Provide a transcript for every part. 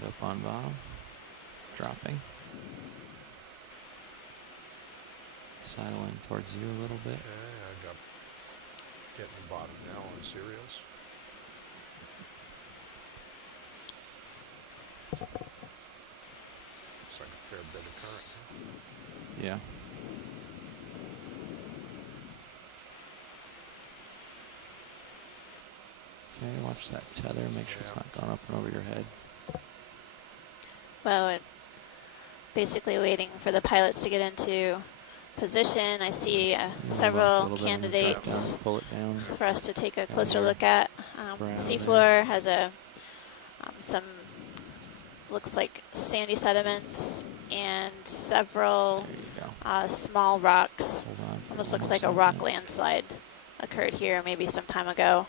Wind up on bottom. Dropping. Sidling towards you a little bit. Okay, I got getting the bottom now on cereals. Looks like a fair bit of current. Huh? Yeah. Okay, watch that tether. Make sure it's not going up and over your head. Well, basically waiting for the pilots to get into position. I see several candidates pull it down. for us to take a closer look at. Seafloor has some, looks like sandy sediments and several small rocks. Almost looks like a rock landslide occurred here maybe some time ago.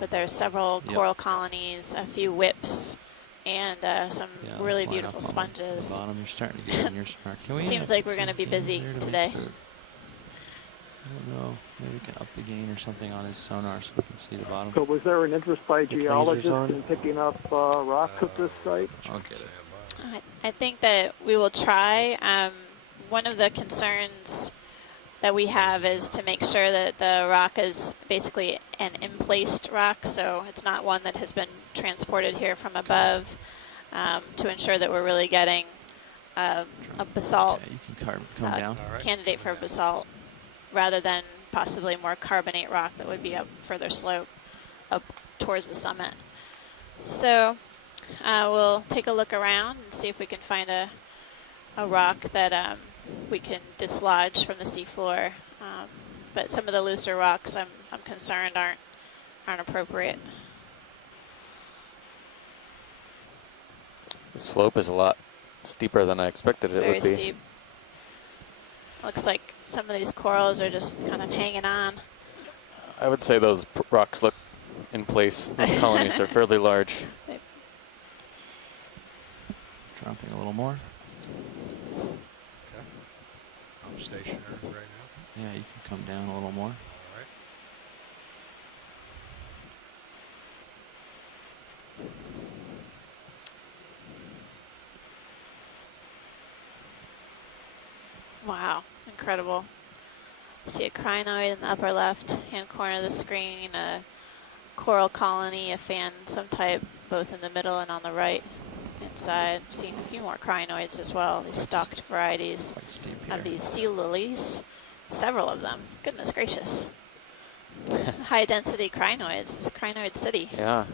But there's several coral colonies, a few whips, and some really beautiful sponges. Bottom, you're starting to get in your smart. Seems like we're going to be busy today. I don't know. Maybe we can up the gain or something on his sonar so we can see the bottom. So was there an interest by geologists in picking up rocks at this site? I'll get it. I think that we will try. One of the concerns that we have is to make sure that the rock is basically an emplaced rock, so it's not one that has been transported here from above, to ensure that we're really getting a basalt you can come down. candidate for basalt, rather than possibly more carbonate rock that would be up further slope up towards the summit. So we'll take a look around and see if we can find a rock that we can dislodge from the seafloor. But some of the looser rocks, I'm concerned aren't appropriate. The slope is a lot steeper than I expected it would be. Very steep. Looks like some of these corals are just kind of hanging on. I would say those rocks look in place. These colonies are fairly large. Dropping a little more. Okay. I'm stationary right now. Yeah, you can come down a little more. All right. Wow, incredible. You see a crinoid in the upper left-hand corner of the screen, a coral colony, a fan some type, both in the middle and on the right inside. Seeing a few more crinoids as well, these stalked varieties of these sea lilies. Several of them. Goodness gracious. High-density crinoids. It's Crinoid City. Yeah.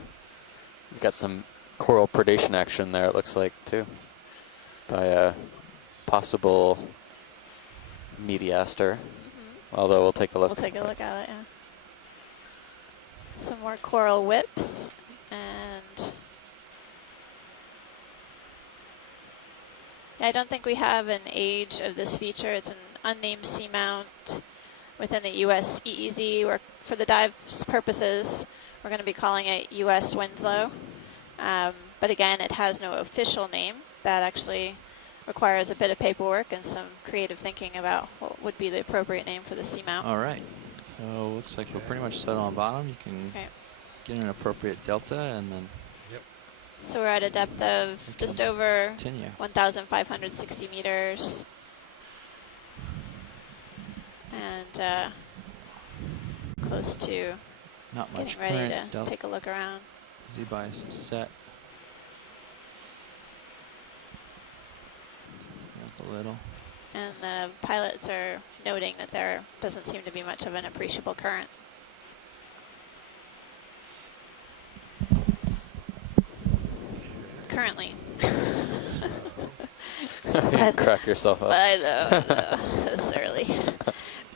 He's got some coral predation action there, it looks like, too, by a possible mediaster. Although we'll take a look. We'll take a look at it, yeah. Some more coral whips, and I don't think we have an age of this feature. It's an unnamed seamount within the U.S. EEZ. For the dive's purposes, we're going to be calling it U.S. Winslow. But again, it has no official name. That actually requires a bit of paperwork and some creative thinking about what would be the appropriate name for the seamount. All right. So looks like we're pretty much set on bottom. You can get an appropriate delta and then. Yep. So we're at a depth of just over 1,560 meters. And close to not much getting ready current. to take a look around. Z-bias is set. Up a little. And the pilots are noting that there doesn't seem to be much of an appreciable current. Currently. You crack yourself up. I know, it's early.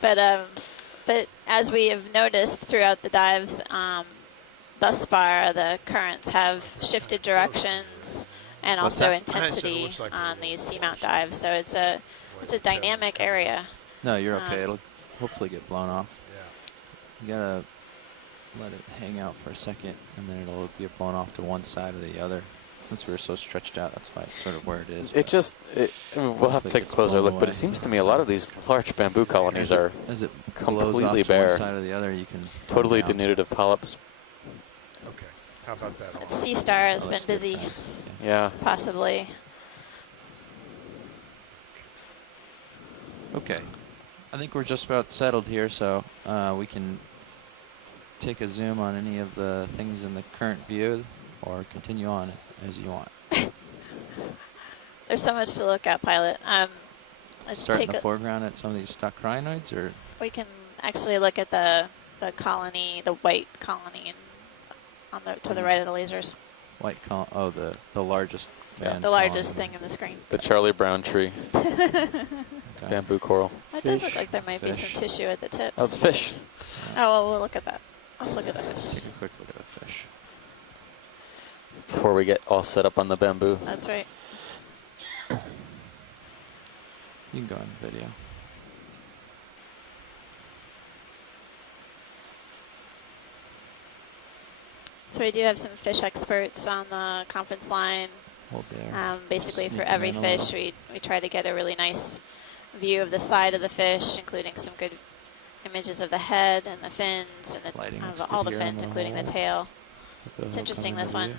But as we have noticed throughout the dives thus far, the currents have shifted directions and also intensity on these seamount dives. So it's a dynamic area. No, you're okay. It'll hopefully get blown off. Yeah. You gotta let it hang out for a second, and then it'll get blown off to one side or the other. Since we were so stretched out, that's why it's sort of where it is. We'll have to take a closer look, but it seems to me a lot of these large bamboo colonies are completely bare, one side or the other, you can totally denuded of polyps. Okay. How about that? Arm? Sea Star has That been looks good, busy, Pat. Yeah. possibly. Okay. I think we're just about settled here, so we can take a zoom on any of the things in the current view or continue on as you want. There's so much to look at, pilot. Let's Start in take the a, foreground at some of these stock crinoids, or we can actually look at the colony, the white colony, on the to the right of the lasers. white oh, the largest Yeah. band The largest colony. thing in the screen. The Charlie Brown tree, Okay. bamboo coral. That does look like there might be some Fish. tissue at the tips. Oh, it's fish. Oh, well, we'll look at that. Let's look at the fish. Take a quick look at the fish. Before we get all set up on the bamboo. That's right. You can go in the video. So we do have some fish experts on the conference line. Hold there. Basically, for Sneaking every in a fish, little. we try to get a really nice view of the side of the fish, including some good images of the head and the fins and Lighting looks of all the good here on fins, the including the whole. tail. With the It's whole interesting, cover this of the one. view.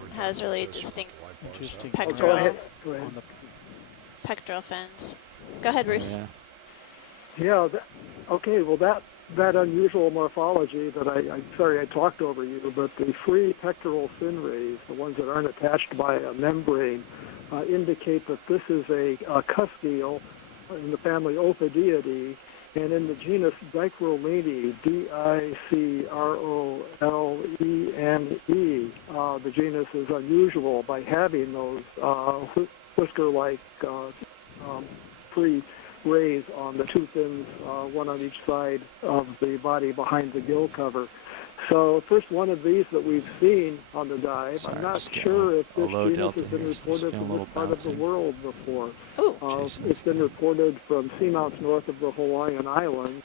When we're Has done really with this, distinct wipe ours Interesting. up. Oh, pectoral, go ahead. Go ahead. pectoral fins. Go ahead, Bruce. Yeah. Yeah. Okay. Well, that unusual morphology that I'm sorry I talked over you, but the free pectoral fin rays, the ones that aren't attached by a membrane, indicate that this is a custodial in the family Ophidiidae, and in the genus Dicrolene, D-I-C-R-O-L-E-N-E, the genus is unusual by having those whisker-like free rays on the two fins, one on each side of the body behind the gill cover. So first one of these that we've seen on the dive. Sorry, I'm not just getting sure if a this low genus delta has been here, so it's reported feeling a from little this part of the bouncy. world before. Ooh, It's been reported from seamounts north of the Hawaiian Islands.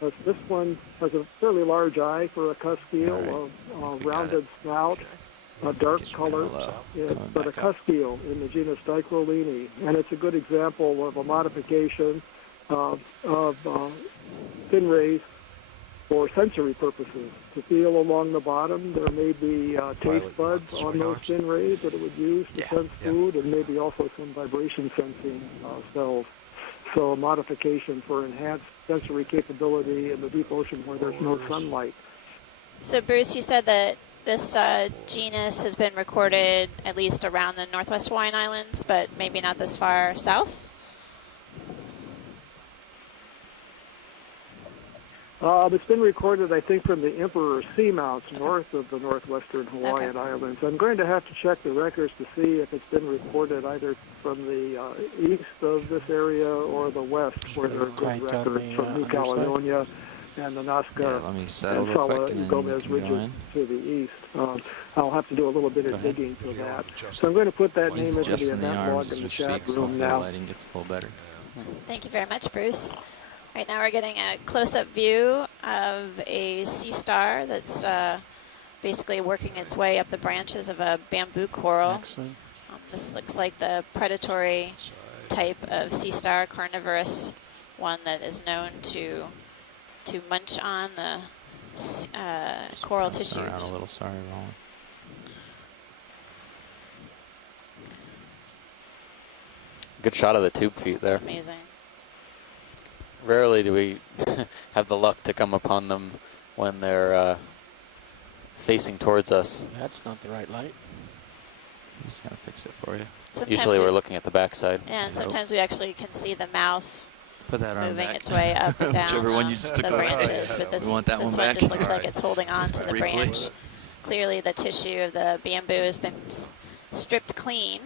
This one has a fairly large eye for a custodial, rounded snout, a dark Get color, real low. Coming but a back up. custodial in the genus Dicrolene. And it's a good example of a modification of fin rays for sensory purposes. To feel along the bottom, there may be taste buds Pilot, on those fin rays that it would use to Yeah, sense yeah. food, and maybe also some vibration sensing cells. So a modification for enhanced sensory capability in the deep ocean where there's no sunlight. so Bruce, you said that this genus has been recorded at least around the Northwest Hawaiian Islands, but maybe not this far south? It's been recorded, I think, from the Emperor seamounts north of the northwestern Hawaiian Okay. Islands. I'm going to have to check the records to see if it's been reported either from the east of this area or the west, where there are Right good on records the, from New underside. Caledonia and the Yeah, Nazca let me settle and real quick Sala and and then Gomez you can go ridges in. to the east. I'll have to do a little bit Go of ahead. digging for Yeah, that. adjust So I'm going to put that He's name into the adjusting the event arms log as in we the speak, chat so room hopefully the now. lighting gets a little better. Thank you very much, Bruce. Right now we're getting a close-up view of a sea star that's basically working its way up the branches of a bamboo coral. Excellent. This looks like the predatory type of sea star, carnivorous one that is known to munch on the coral Bouncing around tissues. a little, sorry, Roland. Good shot of the tube feet there. It's amazing. Rarely do we have the luck to come upon them when they're facing towards us. That's not the right light. Just gonna fix it for you. Sometimes Usually we- we're looking at the backside. Yeah, and I hope. sometimes we actually can see the mouth Put that arm moving back. its way up and down Whichever one the, you just the took away. branches. Yeah, But this, we want that this one one back. just looks like Alright. it's holding on to the Briefly. branch. Clearly the tissue of the bamboo has been stripped clean.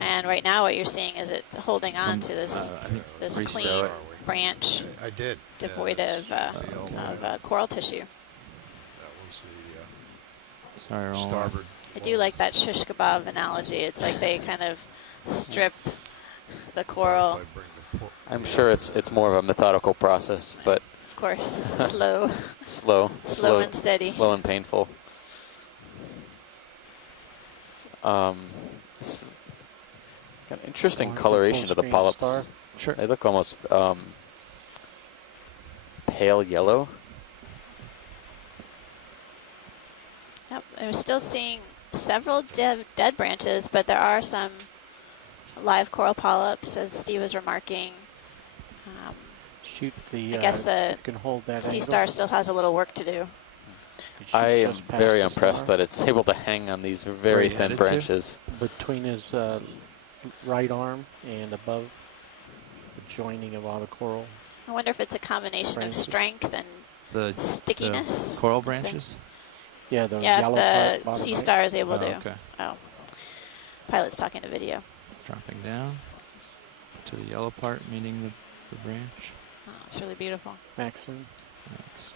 And right now what you're seeing is it's holding on to this I think this restow clean it. branch I did. devoid Yeah, of, that's the old one. coral tissue. That was the Sorry, Roland. starboard. I do like that shish kebab analogy. It's like they kind of strip the coral, If I bring the por- I'm sure it's more of a methodical process, but of course, slow, slow and steady. slow and painful. It's got an interesting One coloration to the full-screen polyps. star. Sure. They look almost pale yellow. I'm still seeing several dead branches, but there are some live coral polyps, as Steve was remarking. Shoot the. I guess the you can hold that sea angle. star still has a little work to do. You shoot I am just past very the impressed star. that it's able to hang on these very you thin headed to? branches. Between his right arm and above the joining of all the coral. I wonder if it's a combination of Branches. strength and The stickiness. coral branches. Yeah, the Yeah, yellow if the part, sea bottom star is able Oh, to. okay. Oh, pilot's talking to video. Dropping down to the yellow part, meeting the branch. Oh, it's really beautiful. right. Maxim. Thanks.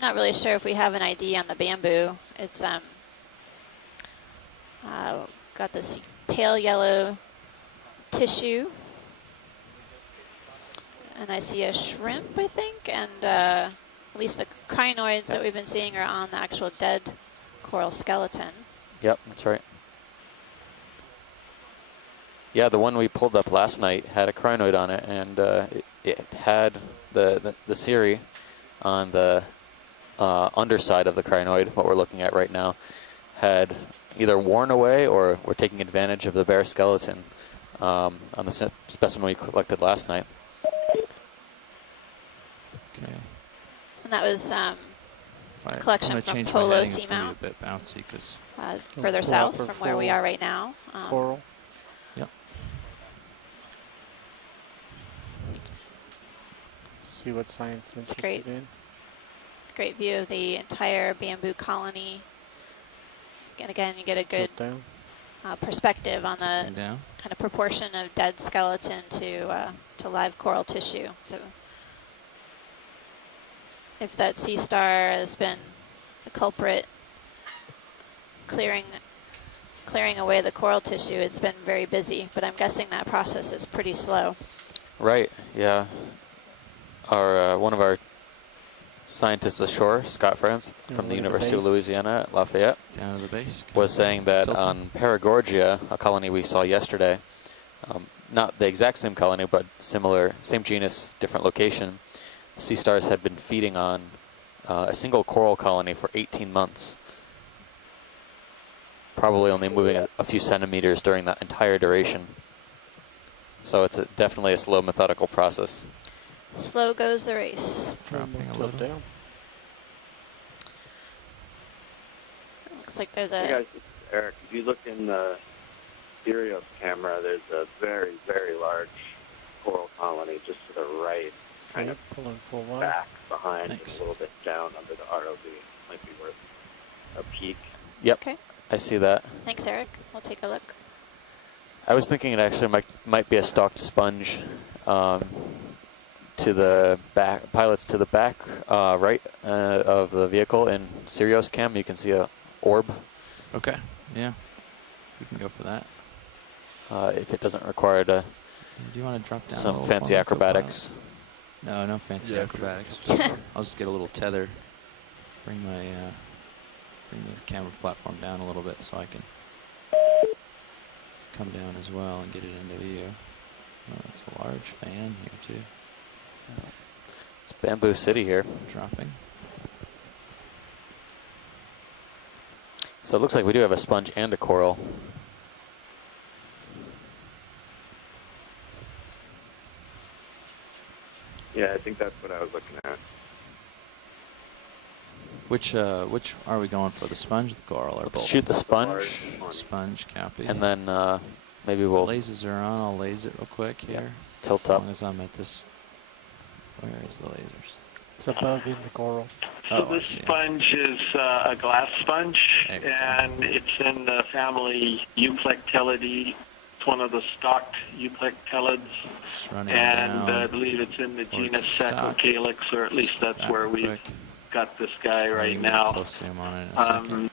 Not really sure if we have an ID on the bamboo. It's got this pale yellow tissue, and I see a shrimp, I think, and at least the crinoids that we've been seeing are on the actual dead coral skeleton. Yep, that's right. Yeah, the one we pulled up last night had a crinoid on it, and it had the cirri on the underside of the crinoid, what we're looking at right now, had either worn away or were taking advantage of the bare skeleton on the specimen we collected last night. Okay. And that was Right, collection I'm gonna from change my Polo heading. It's gonna Seamount. be a bit bouncy because further pull south up or from where we full are right now. Coral. Yep. See what science is interested great. in. Great view of the entire bamboo colony. And again, you get a good Tilt down. perspective on the turn down. kind of proportion of dead skeleton to live coral tissue. So if that sea star has been the culprit clearing away the coral tissue, it's been very busy, but I'm guessing that process is pretty slow. Right, yeah. Our one of our scientists ashore, Scott France, Yeah, from the look at the University of base. Louisiana at Lafayette, Down to the base. was saying that Tilting. on Paragorgia, a colony we saw yesterday, not the exact same colony, but similar, same genus, different location, sea stars had been feeding on a single coral colony for 18 months. Probably only moving a few centimeters during that entire duration. So it's definitely a slow, methodical process. Slow goes the race. Dropping a Tilt little. down. Looks like there's Hey a guys, this is Eric. If you look in the stereo camera, there's a very, very large coral colony just to the right, kind Yep, of pulling full line. back behind and Thanks. a little bit down under the ROV. Might be worth a peek. Yep, Okay. I see that. Thanks, Eric. We'll take a look. I was thinking it actually might be a stalked sponge to the back, pilots to the back right of the vehicle. In Sirius cam, you can see a orb Okay. Yeah. We can go for that. if it doesn't require Do you want to drop down? a some little fancy for me, acrobatics. No, no fancy Yeah, acrobatics. I'll just get a little tether. Bring my bring the camera platform down a little bit so I can come down as well and get it into view. Oh, it's a large fan here too. It's Bamboo City here. Dropping. So it looks like we do have a sponge and a coral. Yeah, I think that's what I was looking at. Which are we going for? The sponge, the coral, or Let's both? shoot the That's a large sponge, one. Sponge, copy. and then maybe the we'll lasers are on. I'll laser it real quick here. tilt As up. long as I'm at this. Where is the lasers? It's above in the coral. Oh, So I this see 'em. sponge is a glass sponge, There we go. and it's in the family Euplectellidae. It's one of the stocked Euplectellids, Just running and down. I believe it's in the towards genus the stock. Sacrocalyx, or at least that's Back where real we've quick. got this guy We right can get a now. close zoom on it in a second.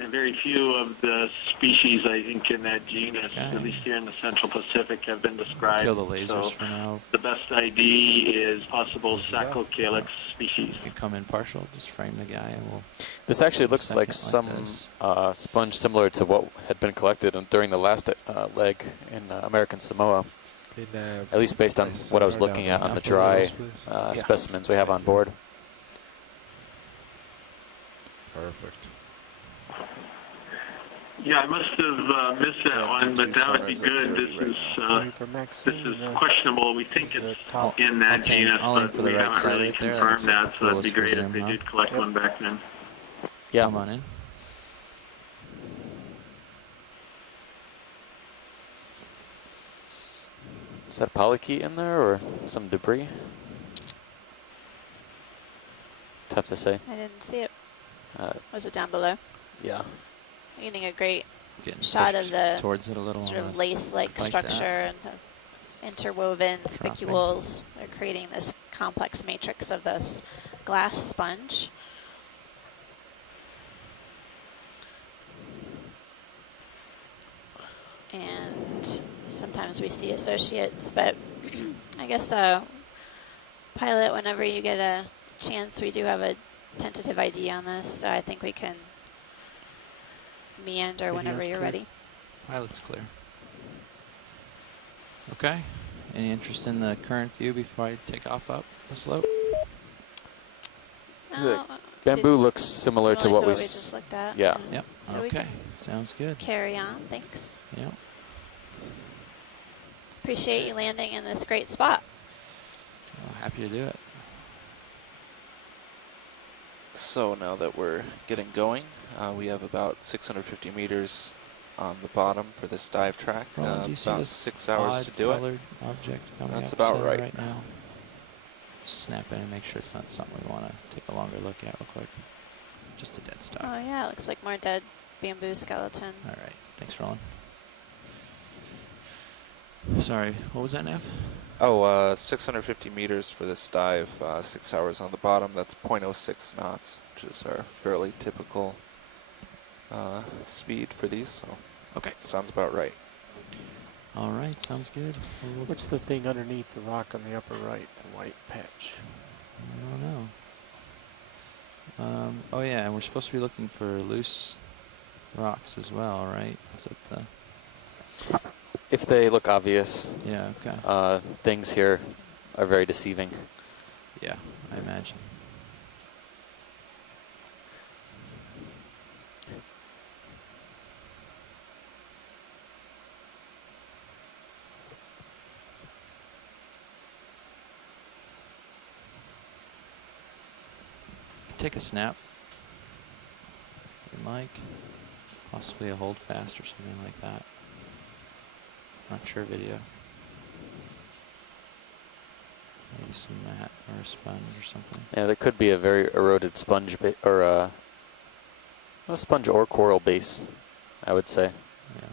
And very few of the species, I think, in that genus, Okay. at least here in the Central Pacific, have been described. Kill the lasers So for now. the best ID is possible This is that? Sacrocalyx species. You can come in partial. Just frame the guy, and we'll. This actually looks Second like like some this. sponge similar to what had been collected during the last leg in American Samoa, at least based on what I was looking at on the dry specimens we have on board. Perfect. Yeah, I must have missed that Yeah, one, but two that would be sonars at good. 30 This right is now. Waiting for Maxine, this is the questionable. We think the it's top. in that genus, I'll aim but for we the right haven't side really right there. That confirmed looks like that, the so that'd be coolest for great if zoom, they huh? did collect Yep. one back then. Yeah. Come on in. Is that a polychaete in there or some debris? Tough to say. I didn't see it. Uh, Was it down below? yeah. Getting a great Getting shot pushed of the towards it a little. sort of almost lace-like like that. structure and the interwoven spicules. They're creating this complex matrix of this glass sponge. And sometimes we see associates, but I guess pilot, whenever you get a chance, we do have a tentative ID on this, so I think we can meander whenever Video's you're clear. ready. Pilot's clear. Okay. Any interest in the current view before I take off up the slope? The Bamboo looks similar to what we just looked at. yeah. Yep. So we Okay. can Sounds good. carry on. Thanks. Yep. Appreciate you landing in this great spot. Well, happy to do it. So now that we're getting going, we have about 650 meters on the bottom for this dive track. Roland, do you see About this 6 hours to odd do it. colored object coming That's up about center right. now? Snap in and make sure it's not something we want to take a longer look at real quick. Just a dead stock. Oh yeah, it looks like more dead bamboo skeleton. All right. Thanks, Roland. Sorry, what was that, Nev? Oh, 650 meters for this dive, 6 hours on the bottom. That's 0.06 knots, which is our fairly typical speed for these. So Okay. sounds about right. All right, sounds good. What's the thing underneath the rock on the upper right, the white patch? I don't know. Oh yeah, and we're supposed to be looking for loose rocks as well, right? Is it the? If they look obvious, Yeah. Okay. things here are very deceiving. Yeah, I imagine. Take a snap. If you'd like, possibly a hold fast or something like that. Not sure video. Maybe some mat or a sponge or something. Yeah, there could be a very eroded sponge or a sponge or coral base, I would say. Yeah.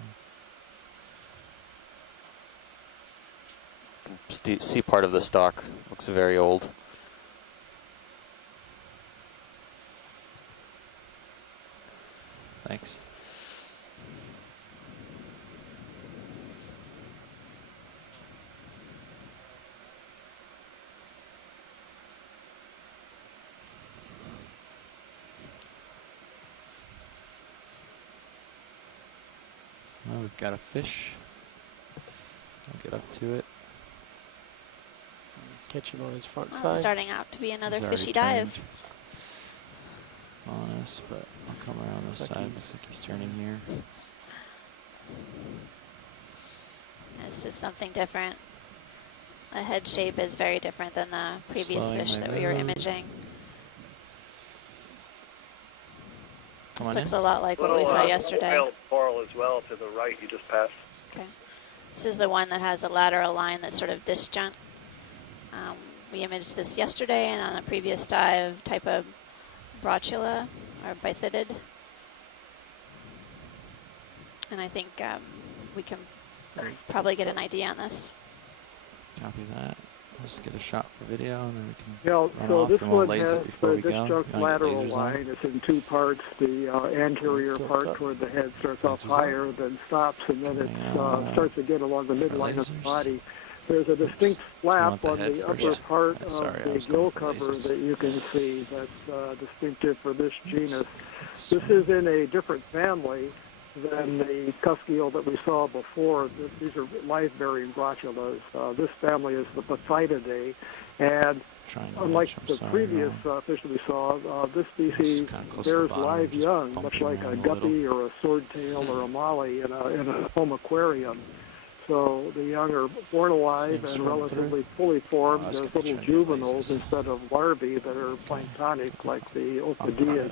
See part of the stalk. Looks very old. Thanks. Well, we've got a fish. I'll get up to it. Catching on his front Well, side. it's starting out to be another He's already fishy dive. turned on us, but I'll come around this Looks like side. he's- Looks like he's turning here. This is something different. The head shape is very different than the previous Slowing fish my that we were move. imaging. Come This on looks in. a lot like what we saw yesterday. Coral as well to the right you just passed. Okay. This is the one that has a lateral line that's sort of disjunct. We imaged this yesterday and on a previous dive, type of brotula or bithidid. And I think we can probably get an idea on this. Copy that. I'll just get a shot for video and then we can Yeah, run so off this and we'll one laze has it before the we go. disjunct You wanna get lateral lasers on? line. It's in two parts. The anterior Tilt part up. toward the head starts off Lasers on? higher, then stops, and then it Yeah. starts again along the midline of the lasers? body. There's a distinct want flap the on head the upper first? part Yeah, sorry, I of the was gill going for cover lasers. that you can see that's distinctive for this genus. This is in a different family than the cusk eel that we saw before. These are live-bearing brotulas. This family is the Pithyidae, and Trying to unlike match, I'm the sorry, previous Ron. fish that we saw, this species kinda close to the bears bottom, live just young, bump much it like a around a guppy or a swordtail or a molly in a home aquarium. So the young are born alive Same and swim relatively through. fully formed Oh, that's as gonna little try to get juveniles laces. instead of larvae that are planktonic like the Okeanos. Okeanos.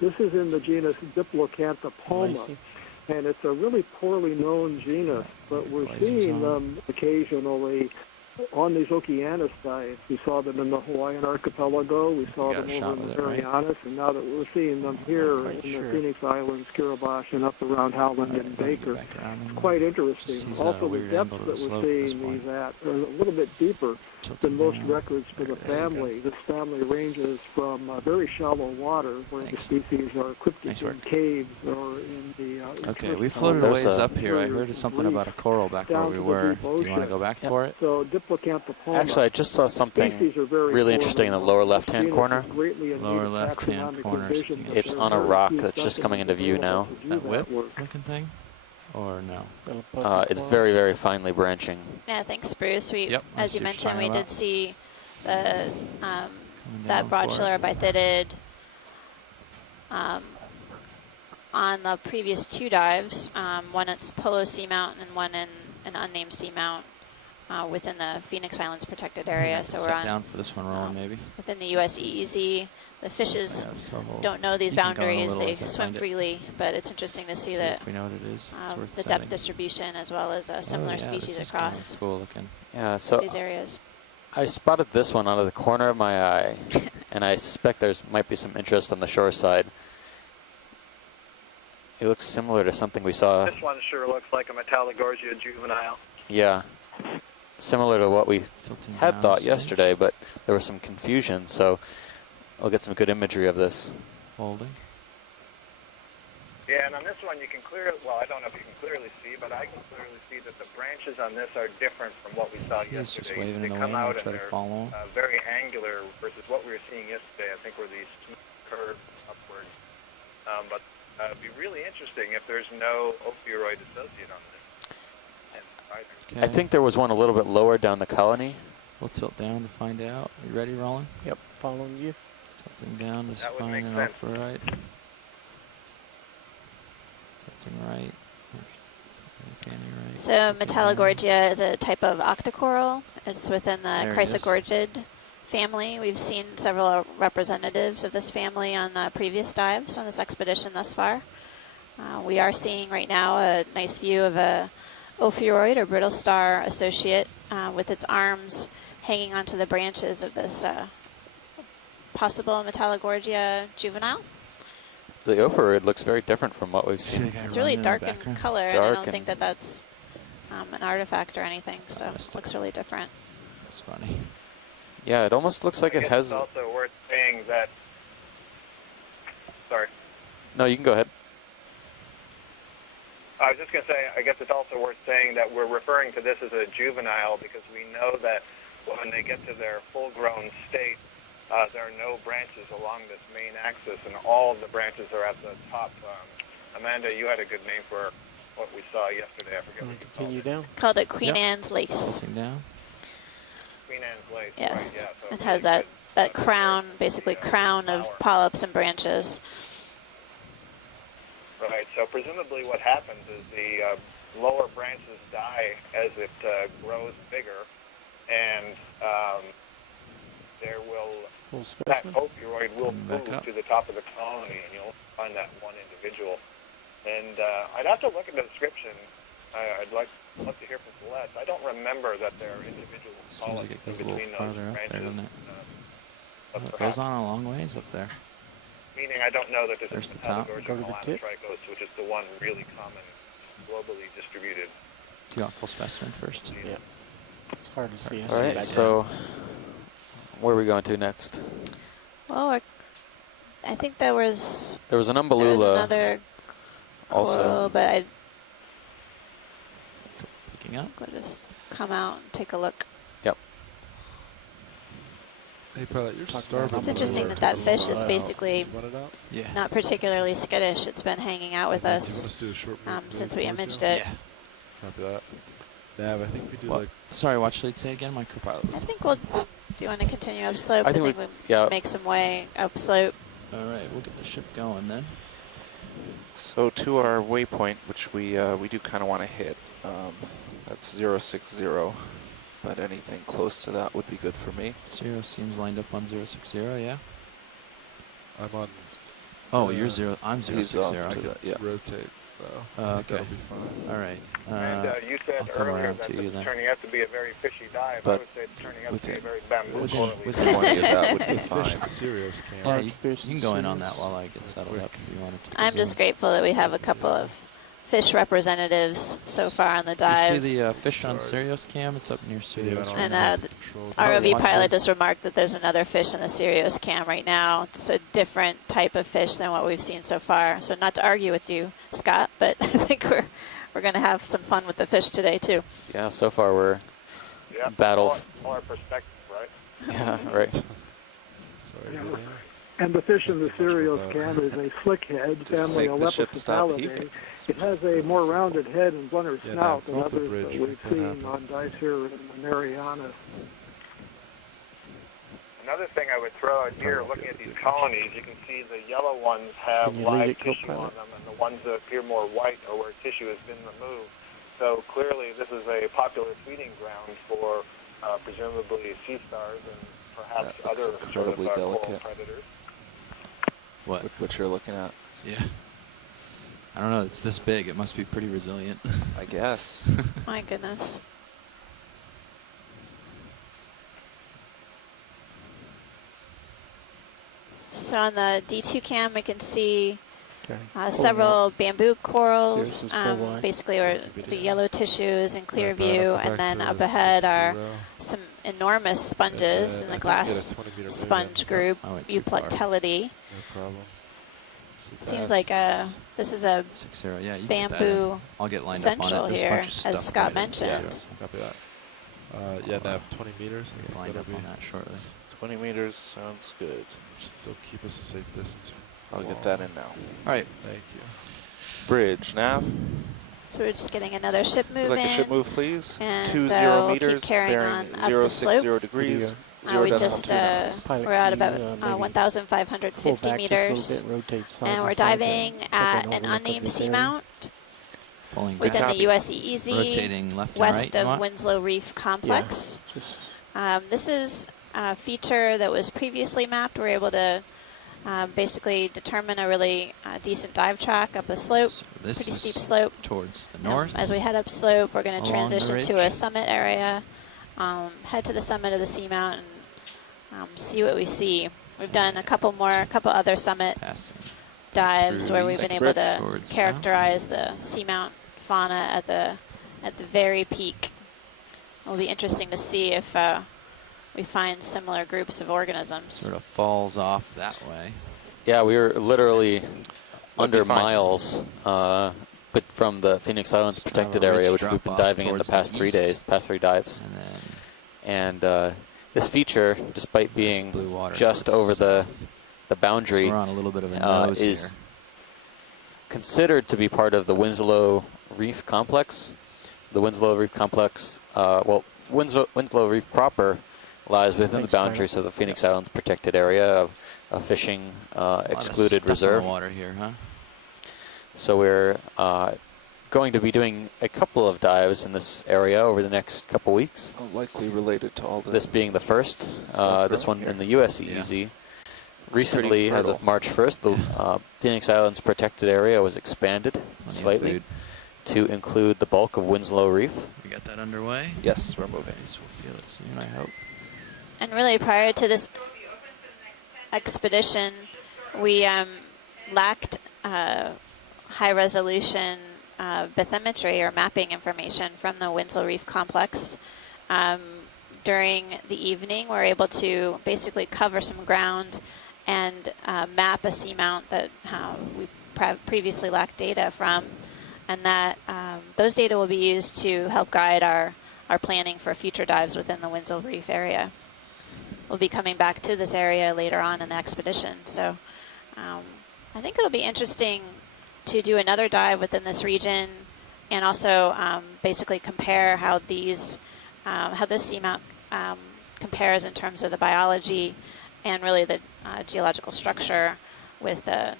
This is in the genus Diplocanthopoma, Lacy. and it's a really poorly known genus, but we're Lasers seeing on. them occasionally on these Okeanos dives. We saw them in the Hawaiian archipelago, we saw got a them over shot in the with it, right? Marianas, and now that we're seeing them here quite in sure. the Phoenix Islands, Kiribati, and up around Howland and Baker. Back around It's and quite just interesting. sees a Also, the weird depths angle to that the we're slope at this seeing point. these at are a little bit deeper Tilting than most down. records for the There it is. family. This family ranges from very shallow water, where Thanks. the species are cryptic Nice in work. caves or in the Okay, interst- we floated a there's ways a- up here. I interiors heard of something reef about a coral back where down we to the were. deep Do you want to ocean. go back Yep. for it? So Diplocanthopoma. Actually, I just saw something species are very really poorly interesting in the known. lower This left-hand genus corner. is greatly in need Lower of left-hand taxonomic corner, revision, sticking but It's there on are a very rock few that's just coming into view now. specimens available to do That whip work. looking thing? Or no? Little poking It's claw. very, very finely branching. Yeah, thanks, Bruce. We, Yep, I as see you what you're mentioned, talking we did about. see the Coming that down broad for chiller it. bithitid on the previous two dives, one at Polo Seamount and one in an unnamed seamount within the Phoenix Islands protected area. So we're Set on down for this one, Roland, maybe. within the U.S. EEZ. The fishes Yeah, so hold. don't know these You can go in a boundaries; little they as I swim find it. freely. But it's interesting to see See that if we know what it is. It's worth the setting. depth distribution as well as Oh, similar yeah, species this is kinda across cool looking. Yeah, so these areas. I spotted this one out of the corner of my eye, and I suspect there's might be some interest on the shore side. It looks similar to something we saw. This one sure looks like a Metallogorgia juvenile. Yeah, similar to what we Tilting had down thought a smidge. yesterday, but there was some confusion, so I'll get some good imagery of this. Holding. Yeah, and on this one you can clearly, well, I don't know if you can clearly see, but I can clearly see that the branches on this are different from what we saw He's just yesterday. waving They in the come wind. We'll out and try to they're follow him. very angular versus what we were seeing yesterday, I think, were these smooth curves upward. But it'd be really interesting if there's no opioid associate on this. And either. I think there was one a little bit lower down the colony. We'll tilt down to find out. You ready, Roland? Yep, following you. Tilting down is That would fine make and sense. off the right. Tilting right. Panny right. So tilting down. Metallogorgia is a type of octocoral. It's within the There it is. Chrysogorgid family. We've seen several representatives of this family on previous dives on this expedition thus far. We are seeing right now a nice view of a ophiuroid or brittle star associate with its arms hanging onto the branches of this possible Metallogorgia juvenile. The ophiuroid looks very different from what we've See the seen. guy It's running really in the dark in background? color, and I Dark don't think that and- that's an artifact or anything, so That's it looks really different. That's funny. Yeah, it almost looks like I it guess has... It's also worth saying that. Sorry. No, you can go ahead. I was just going to say, I guess it's also worth saying that we're referring to this as a juvenile because we know that when they get to their full-grown state, there are no branches along this main axis, and all of the branches are at the top. Amanda, you had a good name for what we saw yesterday. I forget what you called Continue it. down. Called it Queen Yep. Anne's lace. Tilting down. Queen Anne's lace. Yes, Right, yeah, so it really has that good, crown, basically crown of flower. polyps and branches. Right, so presumably what happens is the lower branches die as it grows bigger, and there will Full that specimen. opioid will Coming back move up. to the top of the colony, and you'll find that one individual. And I'd have to look at the description. I'd love to hear from Celeste. I don't remember that there are individual Seems like polyps it goes a in little between those farther up branches. there, doesn't it? But Oh, it perhaps, goes on a long ways up there. meaning I don't know that this There's is the top. Metallogorgia Go to the tip. melanotrichos, which is the one really common, globally distributed. Do you want full specimen first? Yeah. It's hard to see. I All see right, back so where are we going to next? Well, I think there was There was an there was umbellula another also. coral, but I Picking up. will just come out and take a look. Hey, pilot, your Talk starboard. about It's interesting motor that is fish is out. basically Run it out? Yeah. not particularly skittish. It's been hanging out with Do you us want us to do a short move since we towards imaged you? it. Yeah. Copy that. Nav, I think we do What? like Sorry, watch lead say again. My co-pilot was. I think we'll Do you want to continue upslope? I think we- we yeah. just make some way upslope. All right, we'll get the ship going then. So to our waypoint, which we do kind of want to hit, that's 060, but anything close to that would be good for me. 0 seems lined up on 060, yeah? I'm on. Oh, you're 0. I'm 060. He's off okay. to the, yeah. Rotate though. Oh, I think okay. that'll be fine. All right. And you said I'll come earlier around that to this you is then. turning out to be a very fishy dive. I But would say it's turning out to be a within- very bamboo within- corally within dive. 20 of that would be Fish fine. and Sirius cam. Yeah, Large you fish can and go in on serious. that while I get settled up if you want to take a I'm zoom. just grateful that we have a couple of fish representatives so far on the You dive. see the fish on Sorry. Sirius cam? It's up near Sirius. And the Control ROV watch pilot this. just remarked that there's another fish in the Sirius cam right now. It's a different type of fish than what we've seen so far. So not to argue with you, Scott, but I think we're going to have some fun with the fish today too. Yeah, so far we're Yeah, battle. more perspective, right? Yeah, right. Sorry. Yeah. Billy. And the fish in the Sirius cam is a slickhead, Just family make the ship stop Alephascephalidae. heaving. It has a more rounded head and blunter Yeah, snout now, than off the others that bridge, we've make that seen happen. on dives here in the Marianas. Another thing I would throw out here, looking at these colonies, you can see the yellow ones have Can you lead live it, tissue co-pilot? on them, and the ones that appear more white are where tissue has been removed. So clearly this is a popular feeding ground for presumably sea stars and perhaps That looks other sort of incredibly coral delicate. predators. What? What you're looking at, Yeah. I don't know. It's this big. It must be pretty resilient. I guess. My goodness. So on the D2 cam, we can see Okay. several bamboo corals, Sirius is full wide. basically where the yellow tissues in clear Back up, view, go and back then to up ahead are 60. some enormous sponges And, in I the think we had a glass 20-meter move sponge in. group, I went too far. Euplectelidae. No problem. So Seems like that's- this is a 60, yeah. You get that in. bamboo I'll get lined central up on it. There's a here, bunch of stuff as Scott right in mentioned. Sirius. Copy that. Yeah, Nav, 20 meters. I Get think lined that'll up be. on that shortly. 20 meters sounds good. Should still keep us a safe distance. I'll from get the that wall. in now. All right. Thank you. Bridge, nav. So we're just getting another ship move Would like in. a ship move, please. And 20 we'll keep meters, carrying bearing on up the slope. 060 degrees, We 0.2 just knots. Pilot, we're at can you, about maybe 1,550 pull back meters, just a little bit, rotate side and to we're side, diving take at an an overlook of unnamed this area. seamount Pulling within back. the US EEZ, Rotating left and west right. of Winslow Reef Complex. Just This is a feature that was previously mapped. We're able to basically determine a really decent dive track up a slope, So this pretty is steep slope. towards the north. As we head up slope, we're going to along the transition to ridge. a summit area, head to the summit of the seamount, and see what we see. We've done a couple other summit Passing. dives through where we've been east able to towards characterize the seamount fauna at the very peak. It'll be interesting to see if we find similar groups of organisms. Sort of falls off that way. Yeah, we were literally Would under be fine. miles, but from the Phoenix Islands Kind of protected a area, ridge which we've been drop-off diving in the towards the past 3 east. days, past 3 dives. And then And this feature, despite there's being blue water just towards over the so boundary, we're on a little bit of a nose is here. considered to be part of the Winslow Reef Complex. The Winslow Reef Complex, Winslow Reef proper lies within Thanks, the boundaries of the Phoenix Islands protected area, a fishing A lot of excluded stuff in the reserve. water here, huh? So we're going to be doing a couple of dives in this area over the next couple weeks. Likely related to all the. This being the first, Stuff this growing one in here. the US Yeah. EEZ. pretty Recently, as of fertile. March 1st, the Phoenix Islands protected area was expanded Plenty of slightly food. to include the bulk of Winslow Reef. We got that underway. Yes, we're moving. So we'll feel it soon, I hope. And really, prior to this expedition, we lacked high-resolution bathymetry or mapping information from the Winslow Reef Complex. During the evening, we're able to basically cover some ground and map a seamount that we previously lacked data from, and that those data will be used to help guide our planning for future dives within the Winslow Reef area. We'll be coming back to this area later on in the expedition, so I think it'll be interesting to do another dive within this region and also basically compare how this seamount compares in terms of the biology and really the geological structure with the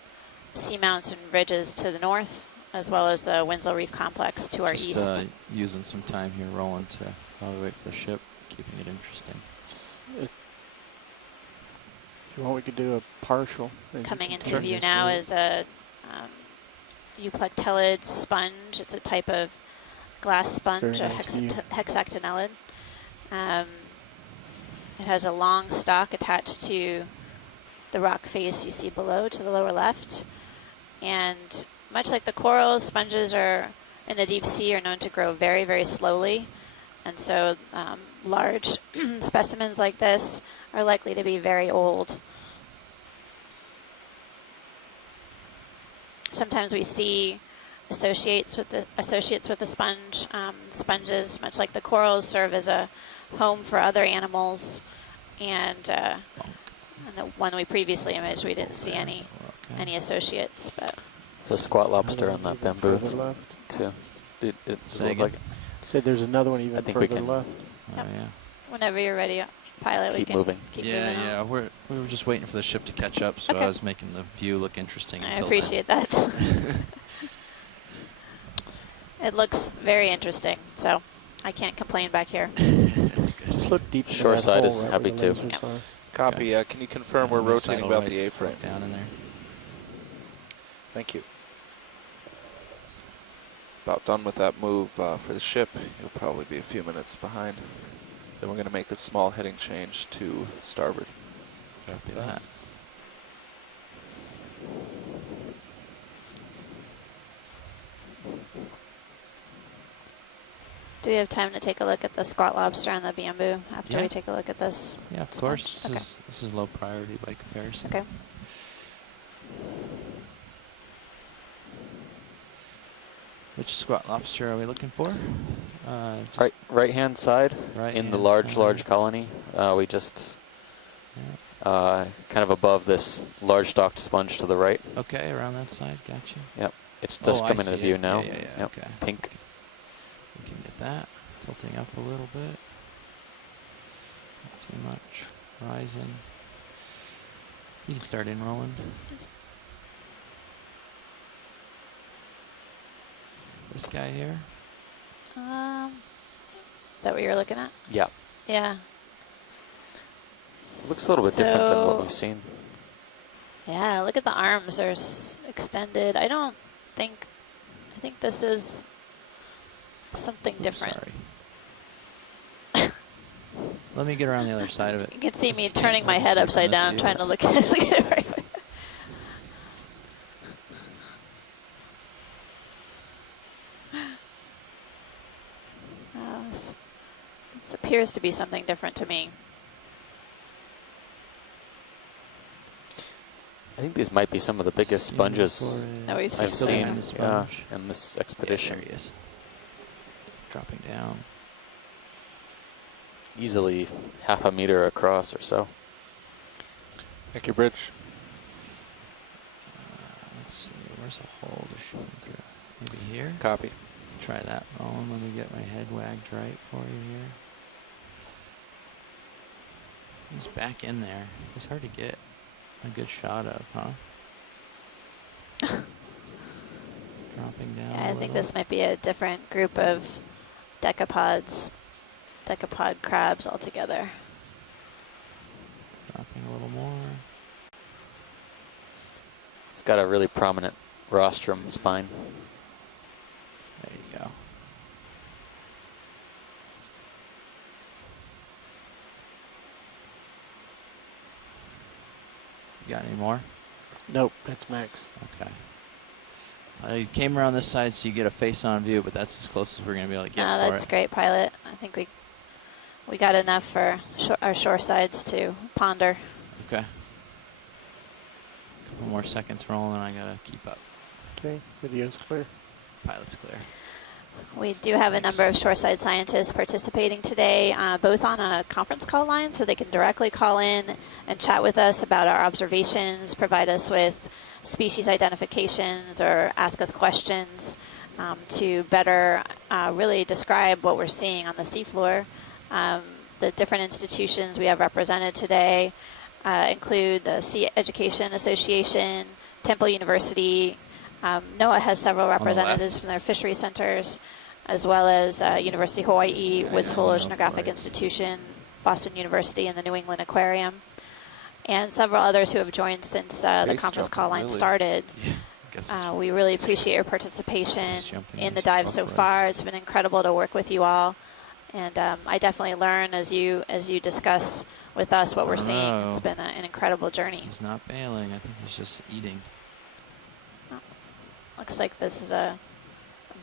seamounts and ridges to the north, as well as the Winslow Reef Complex to our Just east. using some time here rolling to probably wait for the ship, keeping it interesting. If you want, we could do a partial. Coming into view now is a euplectellid sponge. It's a type of glass sponge, Very a nice view. hexactinellid. It has a long stalk attached to the rock face you see below to the lower left. And much like the corals, sponges are in the deep sea are known to grow very, very slowly. And so large specimens like this are likely to be very old. Sometimes we see associates with the sponge. Sponges, much like the corals, serve as a home for other animals. And the one we previously imaged, we didn't see any associates. But There's a squat lobster on that bamboo left. too. It Say look again? like Said there's another one even I think we further can- left. Oh, Yep. yeah. whenever you're ready, pilot, we keep can moving. keep Yeah, moving yeah. on. We were just waiting for the ship to catch up, so Okay. I was making the view look interesting. I until appreciate that. It looks very interesting, so I can't complain back here. Just look deep. into Shore that side hole is right happy where the too. lasers are. Copy. Can you confirm we're My rotating saddle about the right's A-frame? down in there. Thank you. About done with that move for the ship. You'll probably be a few minutes behind. Then we're going to make a small heading change to starboard. Copy that. Do we have time to take a look at the squat lobster and the bamboo after Yeah. we take a look at this? Yeah, of sponge? course. Okay. This is low priority by comparison. Okay. Which squat lobster are we looking for? Just Right hand side in the right-hand large side. colony. We just Yeah. kind of above this large stalked sponge to the right. Okay, around that side. Gotcha. Yep, it's just Oh, I coming see into it. view now. Yeah, yeah, yeah. Yep. Okay. Pink. We can get that. Tilting up a little bit. Not too much. Rising. You can start in rolling. This guy here. Is that what you're looking at? Yeah, Yeah. looks a little bit different than what So- we've seen. Yeah, look at the arms. They're extended. I think this is something Oops, different. Sorry. Let me get around the other side of it. You can see me This- turning my let me head see from upside this down, view. trying to look at it right way. This appears to be something different to me. I think these might be some of the biggest sponges That we've I've Still seen behind the sponge. in this Yeah, expedition. there he is. Dropping down. Easily half a meter across or so. Thank you, Bridge. Let's see, where's the hole to shoot through? Maybe here? Copy. Try that rolling. Let me get my head wagged right for you here. He's back in there. He's hard to get a good shot of, huh? Dropping down. Yeah, I a think little. this might be a different group of decapod crabs altogether. Dropping a little more. It's got a really prominent rostrum spine. There you go. You got any more? Nope, that's max. Okay. I came around this side so you get a face-on view, but that's as close as we're going to be able to get No, for that's it. great, pilot. I think we got enough for our shore sides to ponder. Okay. Couple more seconds rolling, and I gotta keep up. Okay, video's clear. Pilot's clear. We do have a number of shoreside scientists participating today, both on a conference call line, so they can directly call in and chat with us about our observations, provide us with species identifications, or ask us questions to better really describe what we're seeing on the seafloor. the different institutions we have represented today include the Sea Education Association, Temple University. NOAA has several representatives from their fishery centers, as well as University of Hawaii, Woods Hole Oceanographic Institution, Boston University, and the New England Aquarium, and several others who have joined since the conference call line started. We really appreciate your participation in the dive so far. It's been incredible to work with you all, and I definitely learn as you discuss with us what we're seeing. It's been an incredible journey. He's not bailing. I think he's just eating. Oh, looks like this is a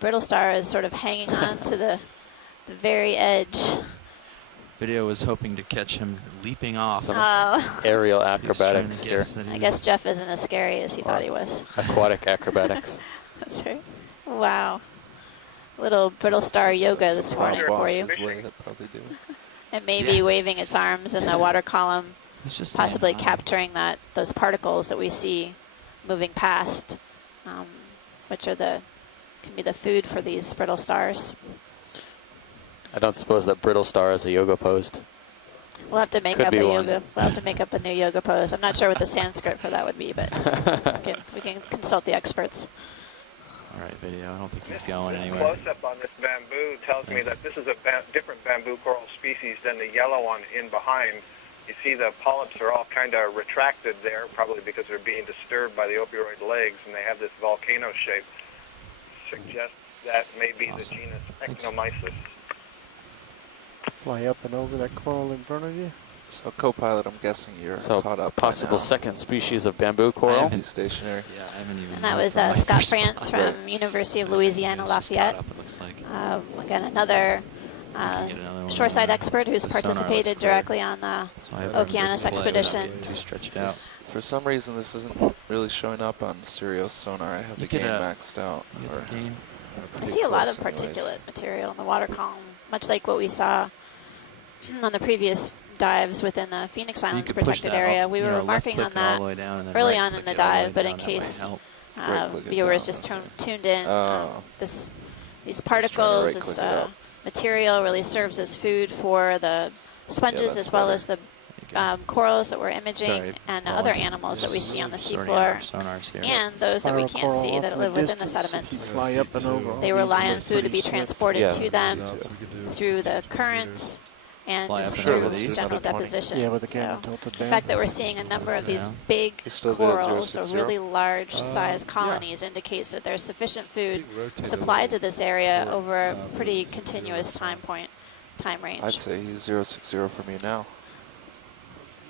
brittle star is sort of hanging on to the very edge. Video was hoping to catch him leaping off. Some aerial acrobatics here. I guess Jeff isn't as scary as he thought he was. Aquatic acrobatics. That's right. Wow. Little brittle star yoga this morning for you. And maybe waving its arms in the water column, possibly capturing those particles that we see moving past, which are can be the food for these brittle stars. I don't suppose that brittle star is a yoga pose. We'll have to make up a yoga. We'll have to make up a new yoga pose. I'm not sure what the Sanskrit for that would be, but we can consult the experts. All right, video. I don't think he's going anywhere. Close-up on this bamboo tells me that this is a different bamboo coral species than the yellow one in behind. You see the polyps are all kind of retracted there, probably because they're being disturbed by the opioid legs, and they have this volcano shape. Suggests that may be the genus Ecnomyces. Fly up and over that coral in front of you. So, co-pilot, I'm guessing you're caught up. Possible second species of bamboo coral. Be stationary. Yeah, I haven't even. And that was Scott France from University of Louisiana Lafayette. Again, another shoreside expert who's participated directly on the Okeanos expeditions. For some reason, this isn't really showing up on stereo sonar. I have the game maxed out. I see a lot of particulate material in the water column, much like what we saw on the previous dives within the Phoenix Islands protected area. We were marking on that early on in the dive, but in case viewers just tuned in, these particles, this material really serves as food for the sponges as well as the corals that we're imaging and other animals that we see on the seafloor and those that we can't see that live within the sediments. They rely on food to be transported to them through the currents and just through general deposition. So the fact that we're seeing a number of these big corals or really large size colonies indicates that there's sufficient food supplied to this area over a pretty continuous time range. I'd say he's 060 for me now.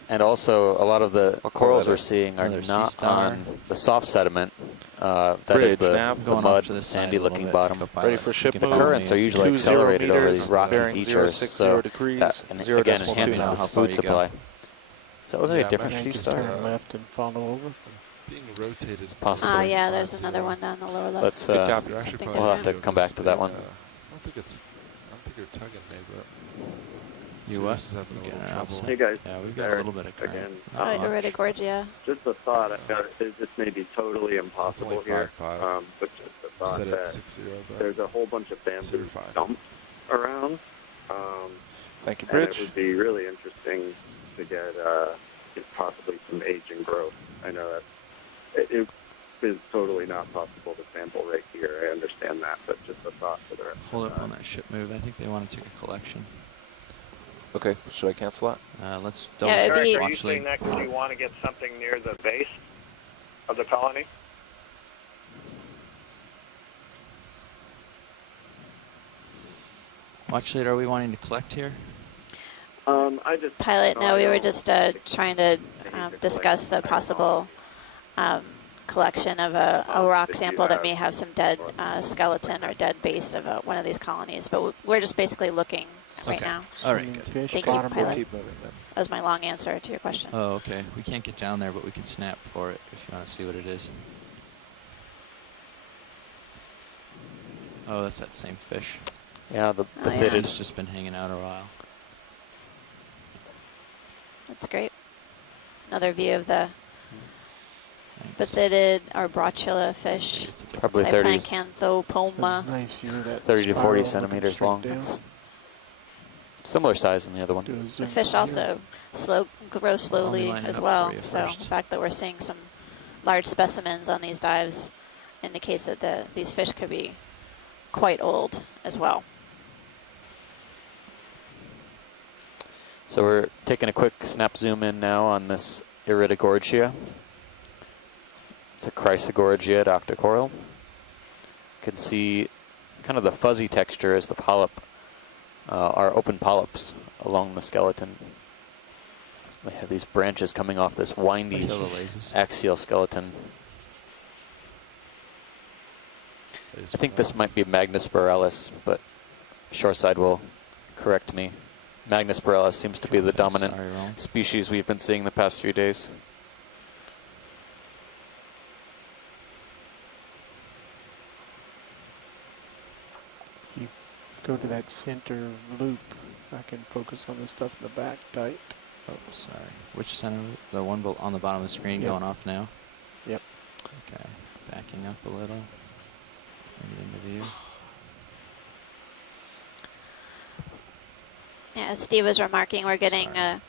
And also, a lot of the corals we're seeing are not on the soft sediment. That is the mud, sandy-looking bottom. Ready for ship The currents are usually accelerated over these rocky features, so that again enhances the food supply. Does that look like a different sea star? Left and follow over. Being rotated is possible. Yeah, there's another one down the lower left. Let's. We'll have to come back to that one. I don't think you're tugging me, but U.S. Hey guys, yeah, we've got a little bit of current. again. Iridogorgia. Just a thought. This may be totally impossible here, but just a thought that there's a whole bunch of bamboo dumps around. Thank you, and Bridge. it would be really interesting to get possibly some age and growth. I know that it is totally not possible to sample right here. I understand that, but just a thought for the rest. Hold up on that ship move. I think they want to take a collection. Okay, should I cancel that? Let's double Yeah, check. Eric, are you saying that because you want to get something near the base of the colony? Watch lead, are we wanting to collect here? I just Pilot, no, we were just trying to discuss the possible collection of a rock sample that may have some dead skeleton or dead base of one of these colonies, but we're just basically looking right now. All right, good. Thank you, pilot. Keep moving then. That was my long answer to your question. Oh, okay. We can't get down there, but we can snap for it if you want to see what it is. Oh, that's that same fish. Yeah, the yeah. It's just been hanging out a while. That's great. Another view of the bathidid or brochula fish. Probably 30 Plancanthopoma. Nice view of that 30 to 40 spiral centimeters straight long. down. Similar size than the other one. The fish also grow slowly line it as up well. for you So first. the fact that we're seeing some large specimens on these dives indicates that these fish could be quite old as well. So we're taking a quick snap zoom in now on this Iridogorgia. It's a Chrysogorgia octocoral. You can see kind of the fuzzy texture as the polyp are open polyps along the skeleton. They have these branches coming off this windy axial skeleton. I think this might be Magnus borealis, but Shoreside will correct me. Magnus borealis seems to be the dominant species we've been seeing the past few days. You go to that center loop, I can focus on the stuff in the back tight. Oh, sorry. Which center? The one on the bottom of the screen Yep. going off now? Yep. Okay. Backing up a little. Bring it into view. Yeah, as Steve was remarking, we're getting a